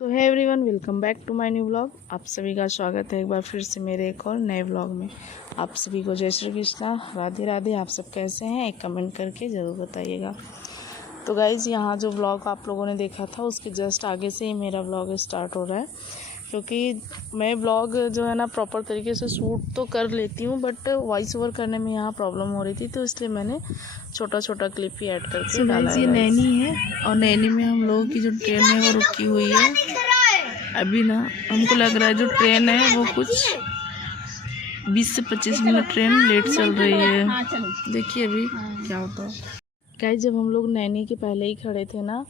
तो है everyone, welcome back to my new vlog. आप सभी का स्वागत है एक बार फिर से मेरे एक और नए व्लॉग में। आप सभी को जय श्री कृष्णा, राधे राधे। आप सब कैसे हैं, एक कमेंट करके ज़रूर बताइएगा। तो गाइज़, यहाँ जो व्लॉग आप लोगों ने देखा था उसके जस्ट आगे से ही मेरा व्लॉग स्टार्ट हो रहा है, क्योंकि मैं व्लॉग जो है ना प्रॉपर तरीके से शूट तो कर लेती हूँ, बट वॉइस ओवर करने में यहाँ प्रॉब्लम हो रही थी, तो इसलिए मैंने छोटा छोटा क्लिप ही ऐड करके डाला है। ये नैनी है और नैनी में हम लोगों की जो ट्रेन है वो रुकी हुई है। अभी ना हमको लग रहा है जो ट्रेन है वो कुछ 20 से 25 मिनट ट्रेन लेट चल रही है। देखिए अभी क्या होता है। गाइस, जब हम लोग नैनी के पहले ही खड़े थे ना,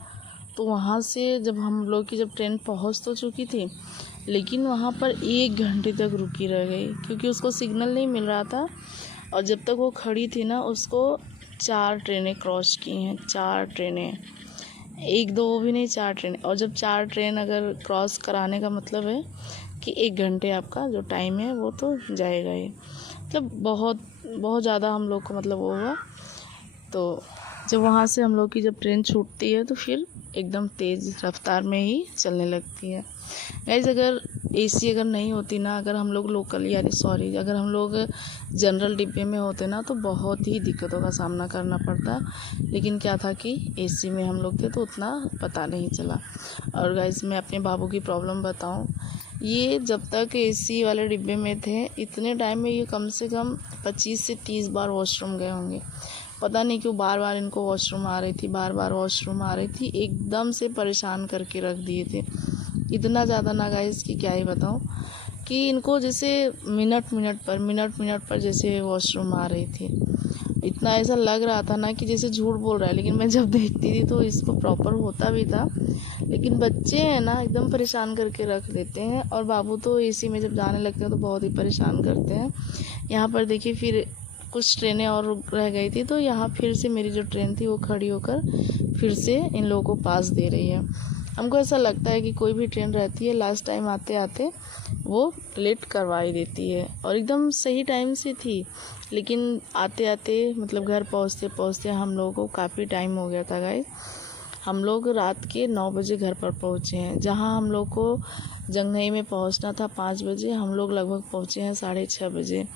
तो वहाँ से जब हम लोग की जब ट्रेन पहुँच तो चुकी थी, लेकिन वहाँ पर 1 घंटे तक रुकी रह गई, क्योंकि उसको सिग्नल नहीं मिल रहा था। और जब तक वो खड़ी थी ना, उसको 4 ट्रेनें क्रॉस की हैं, 4 ट्रेनें, 1-2 भी नहीं, 4 ट्रेनें। और जब 4 ट्रेन अगर क्रॉस कराने का मतलब है कि 1 घंटे आपका जो टाइम है वो तो जाएगा ही। मतलब बहुत बहुत ज़्यादा हम लोग को मतलब वो हुआ। तो जब वहाँ से हम लोग की जब ट्रेन छूटती है तो फिर एकदम तेज़ रफ्तार में ही चलने लगती है। गाइस, अगर एसी अगर नहीं होती ना, अगर हम लोग लोकल अगर हम लोग जनरल डिब्बे में होते ना, तो बहुत ही दिक्कतों का सामना करना पड़ता। लेकिन क्या था कि एसी में हम लोग थे तो उतना पता नहीं चला। और गाइस, मैं अपने बाबू की प्रॉब्लम बताऊं, ये जब तक एसी वाले डिब्बे में थे, इतने टाइम में ये कम से कम 25 से 30 बार वॉशरूम गए होंगे। पता नहीं क्यों बार बार इनको वॉशरूम आ रही थी, बार बार वॉशरूम आ रही थी, एकदम से परेशान करके रख दिए थे। इतना ज़्यादा ना गाइस कि क्या ही बताऊँ, कि इनको जैसे मिनट मिनट पर जैसे वॉशरूम आ रही थी। इतना ऐसा लग रहा था ना कि जैसे झूठ बोल रहा है, लेकिन मैं जब देखती थी तो इसको प्रॉपर होता भी था। लेकिन बच्चे हैं ना, एकदम परेशान करके रख देते हैं। और बाबू तो एसी में जब जाने लगते हैं तो बहुत ही परेशान करते हैं। यहाँ पर देखिए, फिर कुछ ट्रेनें और रह गई थी, तो यहाँ फिर से मेरी जो ट्रेन थी वो खड़ी होकर फिर से इन लोगों को पास दे रही है। हमको ऐसा लगता है कि कोई भी ट्रेन रहती है, लास्ट टाइम आते आते वो लेट करवा ही देती है। और एकदम सही टाइम से थी, लेकिन आते आते मतलब घर पहुँचते पहुँचते हम लोगों को काफ़ी टाइम हो गया था गाइस। हम लोग रात के 9 बजे घर पर पहुँचे हैं। जहाँ हम लोग को जंघई में पहुँचना था 5 बजे, हम लोग लगभग पहुँचे हैं 6:30 बजे।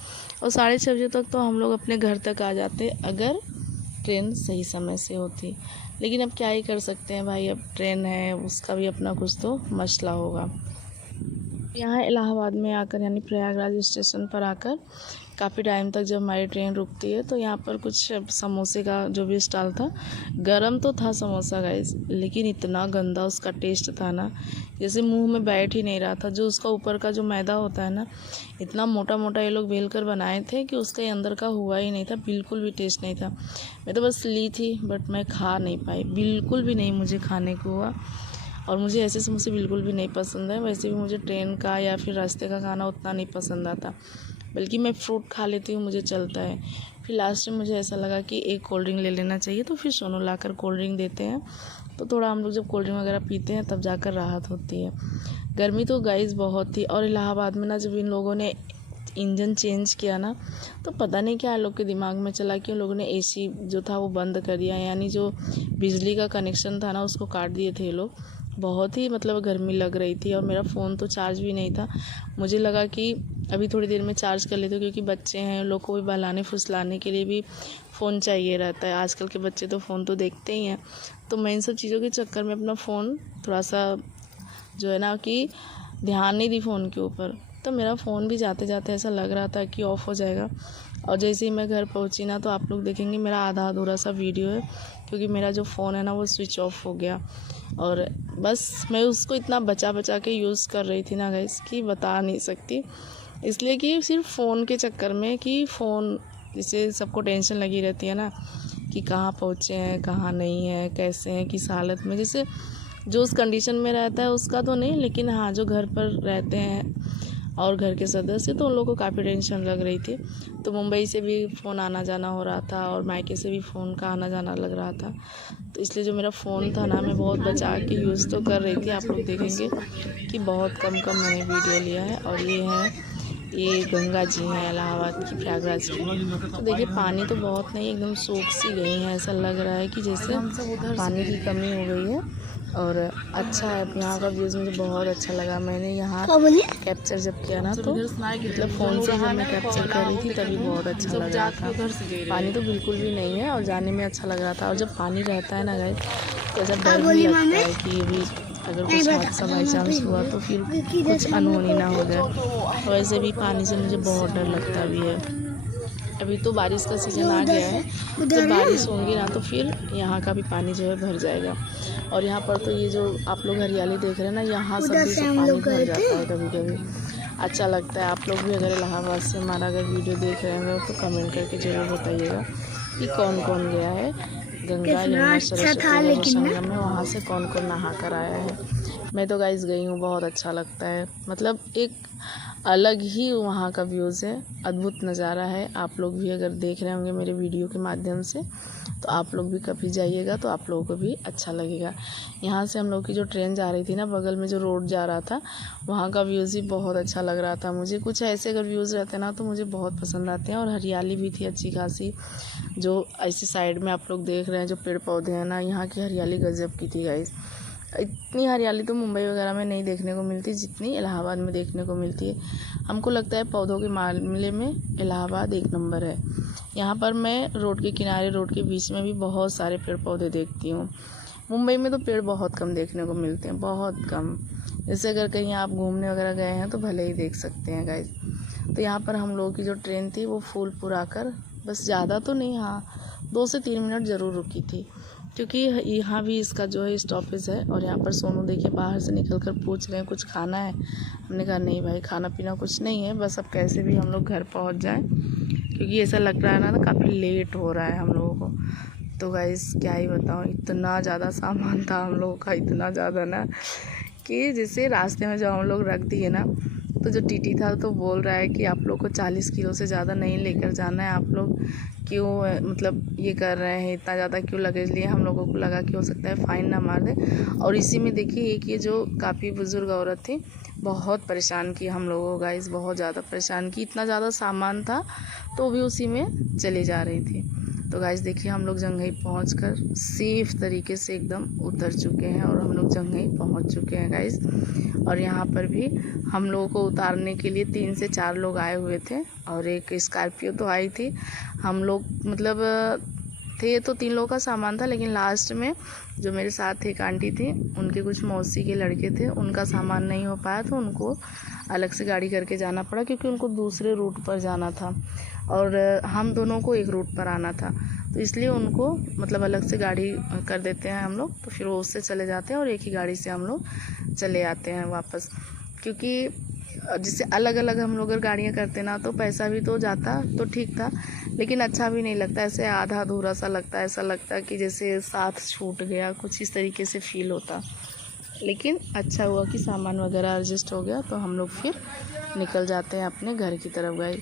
और 6:30 बजे तक तो हम लोग अपने घर तक आ जाते अगर ट्रेन सही समय से होती। लेकिन अब क्या ही कर सकते हैं भाई, अब ट्रेन है, उसका भी अपना कुछ तो मसला होगा। यहाँ इलाहाबाद में आकर, यानी प्रयागराज स्टेशन पर आकर काफ़ी टाइम तक जब हमारी ट्रेन रुकती है, तो यहाँ पर कुछ समोसे का जो भी स्टॉल था, गरम तो था समोसा गाइस, लेकिन इतना गंदा उसका टेस्ट था ना, जैसे मुंह में बैठ ही नहीं रहा था। जो उसका ऊपर का जो मैदा होता है ना, इतना मोटा मोटा ये लोग बेल कर बनाए थे कि उसके अंदर का हुआ ही नहीं था, बिल्कुल भी टेस्ट नहीं था। मैं तो बस ली थी, बट मैं खा नहीं पाई, बिल्कुल भी नहीं मुझे खाने को हुआ। और मुझे ऐसे समोसे बिल्कुल भी नहीं पसंद है। वैसे भी मुझे ट्रेन का या फिर रास्ते का खाना उतना नहीं पसंद आता, बल्कि मैं फ्रूट खा लेती हूँ, मुझे चलता है। फिर लास्ट में मुझे ऐसा लगा कि एक कोल्ड ड्रिंक ले लेना चाहिए, तो फिर सोनू लाकर कोल्ड ड्रिंक देते हैं। तो थोड़ा हम लोग जब कोल्ड ड्रिंक वगैरह पीते हैं तब जाकर राहत होती है। गर्मी तो गाइस बहुत थी। और इलाहाबाद में ना, जब इन लोगों ने इंजन चेंज किया ना, तो पता नहीं क्या लोग के दिमाग में चला कि उन लोगों ने एसी जो था वो बंद कर दिया, यानी जो बिजली का कनेक्शन था ना उसको काट दिए थे ये लोग। बहुत ही मतलब गर्मी लग रही थी, और मेरा फ़ोन तो चार्ज भी नहीं था। मुझे लगा कि अभी थोड़ी देर में चार्ज कर लेते, क्योंकि बच्चे हैं, उन लोग को भी बहलाने फुसलाने के लिए भी फ़ोन चाहिए रहता है। आजकल के बच्चे तो फ़ोन तो देखते ही हैं। तो मैं इन सब चीज़ों के चक्कर में अपना फ़ोन थोड़ा सा जो है ना कि ध्यान नहीं दी फ़ोन के ऊपर, तो मेरा फ़ोन भी जाते जाते ऐसा लग रहा था कि ऑफ़ हो जाएगा। और जैसे ही मैं घर पहुंची ना, तो आप लोग देखेंगे मेरा आधा अधूरा सा वीडियो है, क्योंकि मेरा जो फ़ोन है ना वो स्विच ऑफ हो गया। और बस मैं उसको इतना बचा बचा के यूज़ कर रही थी ना गाइस, कि बता नहीं सकती। इसलिए कि सिर्फ फ़ोन के चक्कर में, कि फ़ोन जैसे सबको टेंशन लगी रहती है ना कि कहाँ पहुँचे हैं, कहाँ नहीं है, कैसे हैं, किस हालत में। जैसे जो उस कंडीशन में रहता है उसका तो नहीं, लेकिन हाँ जो घर पर रहते हैं और घर के सदस्य, तो उन लोगों को काफ़ी टेंशन लग रही थी। तो मुंबई से भी फ़ोन आना जाना हो रहा था, और मायके से भी फ़ोन का आना जाना लग रहा था। तो इसलिए जो मेरा फ़ोन था ना, मैं बहुत बचा के यूज़ तो कर रही थी। आप लोग देखेंगे कि बहुत कम मैंने वीडियो लिया है। और ये गंगा जी हैं इलाहाबाद की, प्रयागराज की। तो देखिए पानी तो बहुत नहीं, एकदम सूख सी गई है, ऐसा लग रहा है कि जैसे पानी की कमी हो गई है। और अच्छा है यहाँ का व्यूज़, मुझे बहुत अच्छा लगा। मैंने यहाँ कैप्चर जब किया ना तो मतलब फ़ोन से जब मैं कैप्चर कर रही थी तभी बहुत अच्छा लग रहा था। पानी तो बिल्कुल भी नहीं है और जाने में अच्छा लग रहा था। और जब पानी रहता है ना गाइस तो जब डर भी लगता है कि ये भी अगर कुछ हादसा बाई चांस हुआ तो फिर कुछ अनहोनी ना हो जाए। वैसे भी पानी से मुझे बहुत डर लगता भी है। अभी तो बारिश का सीज़न आ गया है, जब बारिश होंगी ना तो फिर यहाँ का भी पानी जो है भर जाएगा। और यहाँ पर तो ये जो आप लोग हरियाली देख रहे हैं ना, यहाँ सब भी सब पानी भर जाता है कभी कभी। अच्छा लगता है। आप लोग भी अगर इलाहाबाद से हमारा अगर वीडियो देख रहे हैं तो कमेंट करके ज़रूर बताइएगा कि कौन कौन गया है गंगा यमुना सरस्वती जो संगम है, वहाँ से कौन कौन नहा कर आया है। मैं तो गाइस गई हूँ, बहुत अच्छा लगता है। मतलब एक अलग ही वहाँ का व्यूज़ है, अद्भुत नज़ारा है। आप लोग भी अगर देख रहे होंगे मेरे वीडियो के माध्यम से तो आप लोग भी कभी जाइएगा तो आप लोगों को भी अच्छा लगेगा। यहाँ से हम लोग की जो ट्रेन जा रही थी ना, बगल में जो रोड जा रहा था वहाँ का व्यूज़ भी बहुत अच्छा लग रहा था मुझे। कुछ ऐसे अगर व्यूज़ रहते हैं ना तो मुझे बहुत पसंद आते हैं। और हरियाली भी थी अच्छी खासी, जो ऐसी साइड में आप लोग देख रहे हैं जो पेड़ पौधे हैं ना, यहाँ की हरियाली गजब की थी गाइस। इतनी हरियाली तो मुंबई वगैरह में नहीं देखने को मिलती जितनी इलाहाबाद में देखने को मिलती है। हमको लगता है पौधों के मामले में इलाहाबाद एक नंबर है। यहाँ पर मैं रोड के किनारे, रोड के बीच में भी बहुत सारे पेड़ पौधे देखती हूँ। मुंबई में तो पेड़ बहुत कम देखने को मिलते हैं, बहुत कम। जैसे अगर कहीं आप घूमने वगैरह गए हैं तो भले ही देख सकते हैं गाइस। तो यहाँ पर हम लोगों की जो ट्रेन थी वो फूलपुर आकर, बस ज़्यादा तो नहीं, हाँ 2 से 3 मिनट ज़रूर रुकी थी, क्योंकि यहाँ भी इसका जो है स्टॉपेज है। और यहाँ पर सोनू देखिए बाहर से निकल कर पूछ रहे हैं कुछ खाना है। हमने कहा नहीं भाई, खाना पीना कुछ नहीं है, बस अब कैसे भी हम लोग घर पहुँच जाएं, क्योंकि ऐसा लग रहा है ना काफ़ी लेट हो रहा है हम लोगों को। तो गाइस क्या ही बताऊँ, इतना ज़्यादा सामान था हम लोगों का, इतना ज़्यादा ना कि जैसे रास्ते में जब हम लोग रख दिए ना तो जो टीटी था तो बोल रहा है कि आप लोग को 40 किलो से ज़्यादा नहीं लेकर जाना है, आप लोग क्यों मतलब ये कर रहे हैं, इतना ज़्यादा क्यों लगेज लिए। हम लोगों को लगा कि हो सकता है फ़ाइन ना मार दे। और इसी में देखिए एक ये जो काफ़ी बुज़ुर्ग औरत थी, बहुत परेशान की हम लोगों को गाइस, बहुत ज़्यादा परेशान की। इतना ज़्यादा सामान था तो भी उसी में चली जा रही थी। तो गाइस देखिए हम लोग जंघई पहुंचकर सेफ़ तरीके से एकदम उतर चुके हैं और हम लोग जंघई पहुंच चुके हैं गाइस। और यहाँ पर भी हम लोगों को उतारने के लिए 3 से 4 लोग आए हुए थे और एक स्कॉर्पियो तो आई थी। हम लोग मतलब थे तो 3 लोगों का सामान था, लेकिन लास्ट में जो मेरे साथ एक आंटी थी, उनके कुछ मौसी के लड़के थे, उनका सामान नहीं हो पाया तो उनको अलग से गाड़ी करके जाना पड़ा, क्योंकि उनको दूसरे रूट पर जाना था और हम दोनों को एक रूट पर आना था। तो इसलिए उनको मतलब अलग से गाड़ी कर देते हैं हम लोग, तो फिर वो उससे चले जाते हैं और एक ही गाड़ी से हम लोग चले आते हैं वापस। क्योंकि जिससे अलग अलग हम लोग अगर गाड़ियाँ करते ना तो पैसा भी तो जाता तो ठीक था, लेकिन अच्छा भी नहीं लगता, ऐसे आधा अधूरा सा लगता है, ऐसा लगता है कि जैसे साथ छूट गया, कुछ इस तरीके से फील होता। लेकिन अच्छा हुआ कि सामान वगैरह एडजस्ट हो गया तो हम लोग फिर निकल जाते हैं अपने घर की तरफ। गए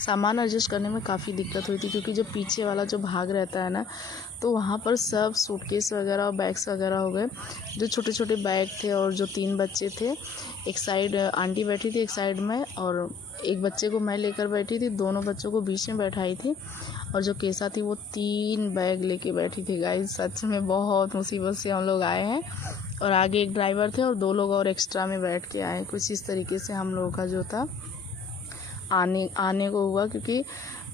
सामान एडजस्ट करने में काफ़ी दिक्कत हुई थी, क्योंकि जो पीछे वाला जो भाग रहता है ना तो वहाँ पर सब सूटकेस वगैरह और बैग्स वगैरह हो गए। जो छोटे छोटे बैग थे और जो 3 बच्चे थे, एक साइड आंटी बैठी थी एक साइड में, और एक बच्चे को मैं लेकर बैठी थी, दोनों बच्चों को बीच में बैठाई थी, और जो केसा थी वो 3 बैग लेके बैठी थी। गाइस सच में बहुत मुसीबत से हम लोग आए हैं। और आगे एक ड्राइवर थे और 2 लोग और एक्स्ट्रा में बैठ के आए। कुछ इस तरीके से हम लोगों का जो था आने को हुआ, क्योंकि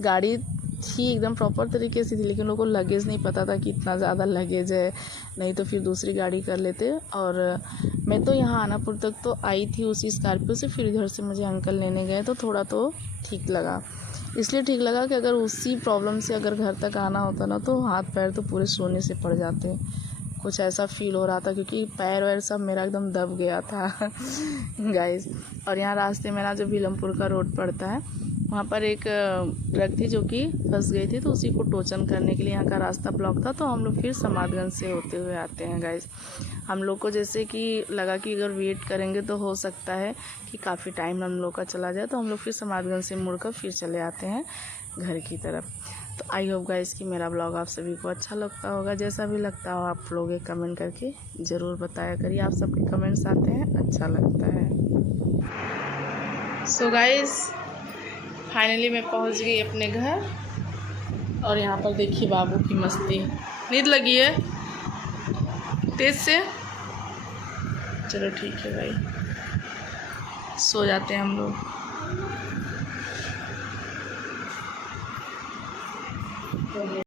गाड़ी थी एकदम प्रॉपर तरीके से थी, लेकिन लोगों को लगेज नहीं पता था कि इतना ज़्यादा लगेज है, नहीं तो फिर दूसरी गाड़ी कर लेते। और मैं तो यहाँ आनापुर तक तो आई थी उसी स्कॉर्पियो से, फिर इधर से मुझे अंकल लेने गए तो थोड़ा तो ठीक लगा। इसलिए ठीक लगा कि अगर उसी प्रॉब्लम से अगर घर तक आना होता ना तो हाथ पैर तो पूरे सोने से पड़ जाते, कुछ ऐसा फील हो रहा था, क्योंकि पैर वैर सब मेरा एकदम दब गया था गाइस। और यहाँ रास्ते में ना जो भीलमपुर का रोड पड़ता है, वहाँ पर एक ट्रक थी जो कि फंस गई थी, तो उसी को टोचन करने के लिए यहाँ का रास्ता ब्लॉक था। तो हम लोग फिर समाधगंज से होते हुए आते हैं गाइस। हम लोग को जैसे कि लगा कि अगर वेट करेंगे तो हो सकता है कि काफ़ी टाइम हम लोग का चला जाए, तो हम लोग फिर समाधगंज से मुड़कर फिर चले आते हैं घर की तरफ। तो आई होप गाइस कि मेरा ब्लॉग आप सभी को अच्छा लगता होगा। जैसा भी लगता हो आप लोग एक कमेंट करके ज़रूर बताया करिए, आप सबके कमेंट्स आते हैं, अच्छा लगता है। सो गाइस फाइनली मैं पहुंच गई अपने घर, और यहाँ पर देखिए बाबू की मस्ती। नींद लगी है तेज से, चलो ठीक है भाई, सो जाते हैं हम लोग।